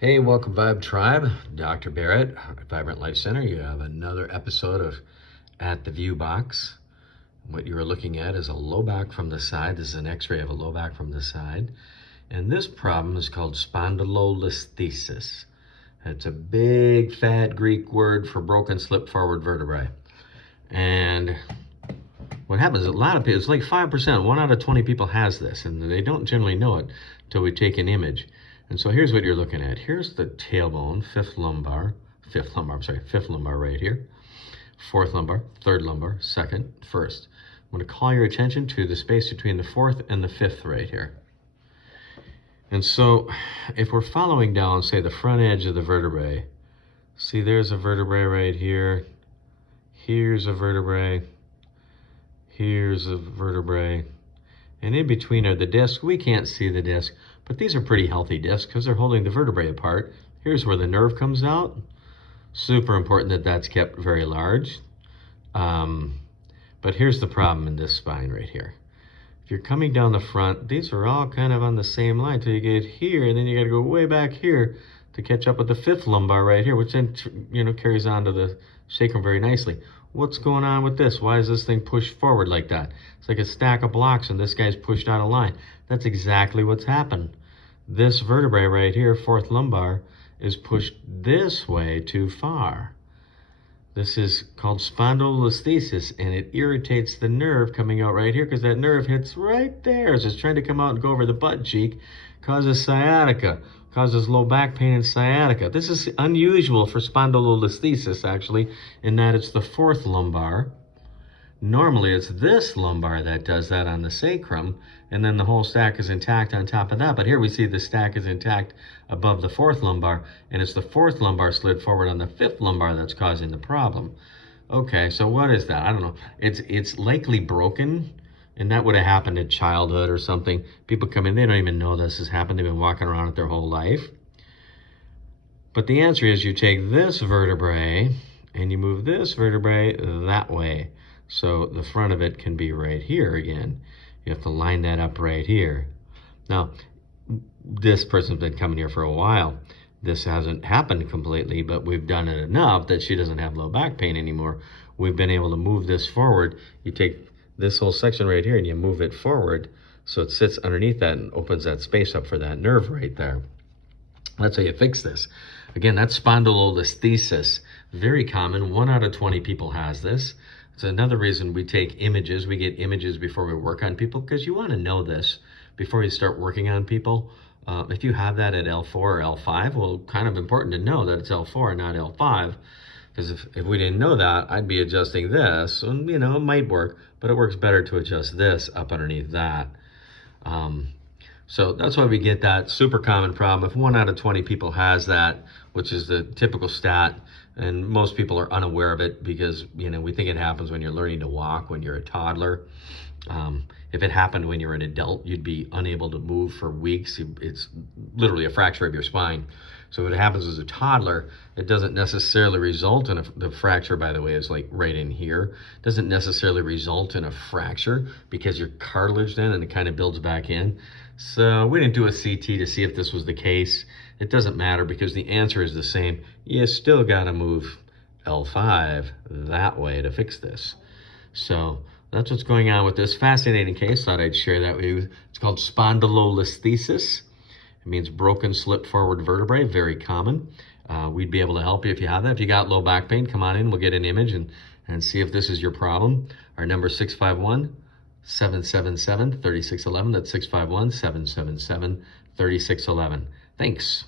Hey, welcome Vibe Tribe. Dr. Barrett at Vibrant Life Center. You have another episode of At the Viewbox. What you are looking at is a low back from the side. This is an x-ray of a low back from the side. And this problem is called spondylolisthesis. It's a big fat Greek word for broken slip forward vertebrae. And what happens, a lot of people, it's like 5%, 1 out of 20 people has this, and they don't generally know it until we take an image. And so here's what you're looking at. Here's the tailbone, fifth lumbar right here. Fourth lumbar, third lumbar, second, first. I'm going to call your attention to the space between the fourth and the fifth right here. And so if we're following down, say, the front edge of the vertebrae, see there's a vertebrae right here. Here's a vertebrae. Here's a vertebrae. And in between are the discs. We can't see the disc, but these are pretty healthy discs because they're holding the vertebrae apart. Here's where the nerve comes out. Super important that that's kept very large. But here's the problem in this spine right here. If you're coming down the front, these are all kind of on the same line till you get here, and then you got to go way back here to catch up with the fifth lumbar right here, which then carries on to the sacrum very nicely. What's going on with this? Why is this thing pushed forward like that? It's like a stack of blocks and this guy's pushed out of line. That's exactly what's happened. This vertebrae right here, fourth lumbar, is pushed this way too far. This is called spondylolisthesis, and it irritates the nerve coming out right here because that nerve hits right there as it's trying to come out and go over the butt cheek, causes sciatica, causes low back pain and sciatica. This is unusual for spondylolisthesis, actually, in that it's the fourth lumbar. Normally, it's this lumbar that does that on the sacrum, and then the whole stack is intact on top of that. But here we see the stack is intact above the fourth lumbar, and it's the fourth lumbar slid forward on the fifth lumbar that's causing the problem. Okay, so what is that? I don't know. It's likely broken, and that would have happened in childhood or something. People come in, they don't even know this has happened. They've been walking around it their whole life. But the answer is you take this vertebrae and you move this vertebrae that way. So the front of it can be right here again. You have to line that up right here. Now, this person's been coming here for a while. This hasn't happened completely, but we've done it enough that she doesn't have low back pain anymore. We've been able to move this forward. You take this whole section right here and you move it forward so it sits underneath that and opens that space up for that nerve right there. That's how you fix this. Again, that's spondylolisthesis. Very common. 1 out of 20 people has this. It's another reason we take images. We get images before we work on people because you want to know this before you start working on people. If you have that at L4 or L5, well, kind of important to know that it's L4 and not L5. Because if we didn't know that, I'd be adjusting this, and it might work, but it works better to adjust this up underneath that. So that's why we get that super common problem. If 1 out of 20 people has that, which is the typical stat, and most people are unaware of it because, we think it happens when you're learning to walk, when you're a toddler. If it happened when you're an adult, you'd be unable to move for weeks. It's literally a fracture of your spine. So if it happens as a toddler, it doesn't necessarily result in the fracture, by the way, is like right in here. It doesn't necessarily result in a fracture because you're cartilage then and it kind of builds back in. So we didn't do a CT to see if this was the case. It doesn't matter because the answer is the same. You still got to move L5 that way to fix this. So that's what's going on with this fascinating case. Thought I'd share that with you. It's called spondylolisthesis. It means broken slip forward vertebrae, very common. We'd be able to help you if you have that. If you got low back pain, come on in. We'll get an image and see if this is your problem. Our number is 651-777-3611. That's 651-777-3611. Thanks.